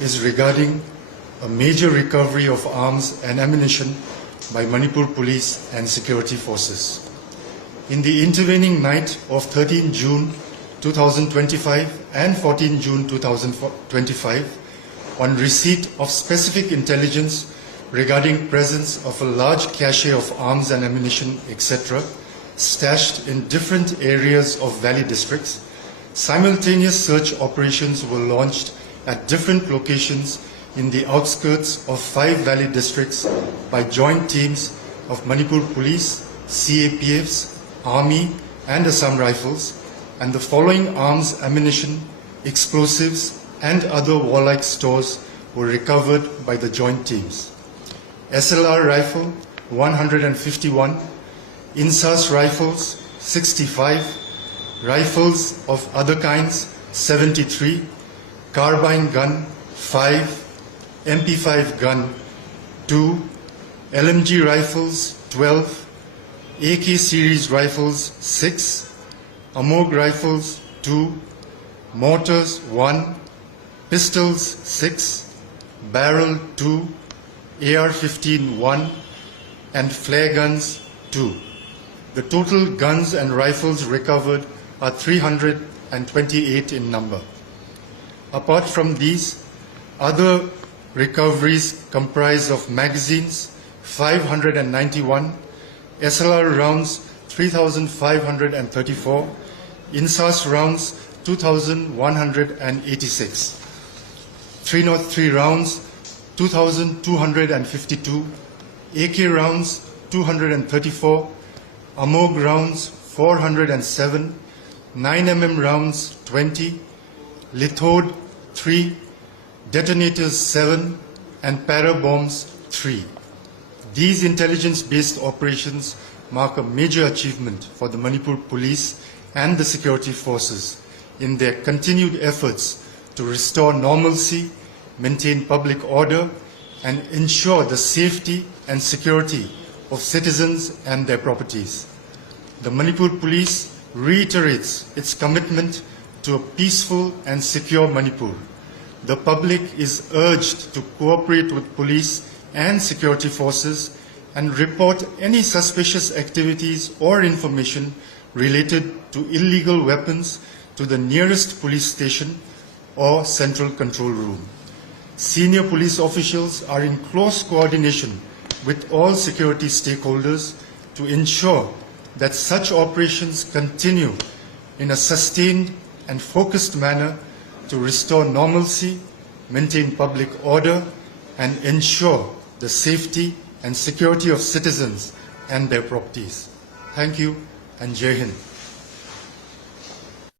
is regarding a major recovery of arms and ammunition by Manipur police and security forces. In the intervening night of 13 June 2025 and 14 June 2025, on receipt of specific intelligence regarding presence of a large cache of arms and ammunition, etc., stashed in different areas of Valley districts, simultaneous search operations were launched at different locations in the outskirts of 5 Valley districts by joint teams of Manipur Police, CAPFs, Army and Assam Rifles, and the following arms, ammunition, explosives and other warlike stores were recovered by the joint teams. SLR rifle 151, INSAS rifles 65, rifles of other kinds 73, carbine gun 5, MP5 gun 2, LMG rifles 12, AK series rifles 6, AMOG rifles 2, mortars 1, pistols 6, barrel 2, AR-15 1, and flare guns 2. The total guns and rifles recovered are 328 in number. Apart from these, other recoveries comprise of magazines 591, SLR rounds 3,534, INSAS rounds 2,186, 303 rounds 2,252, AK rounds 234, AMOG rounds 407, 9mm rounds 20, Lhatoo 3, detonators 7, and para bombs 3. These intelligence-based operations mark a major achievement for the Manipur Police and the security forces in their continued efforts to restore normalcy, maintain public order, and ensure the safety and security of citizens and their properties. The Manipur Police reiterates its commitment to a peaceful and secure Manipur. The public is urged to cooperate with police and security forces and report any suspicious activities or information related to illegal weapons to the nearest police station or central control room. Senior police officials are in close coordination with all security stakeholders to ensure that such operations continue in a sustained and focused manner to restore normalcy, maintain public order, and ensure the safety and security of citizens and their properties. Thank you and Jai Hind.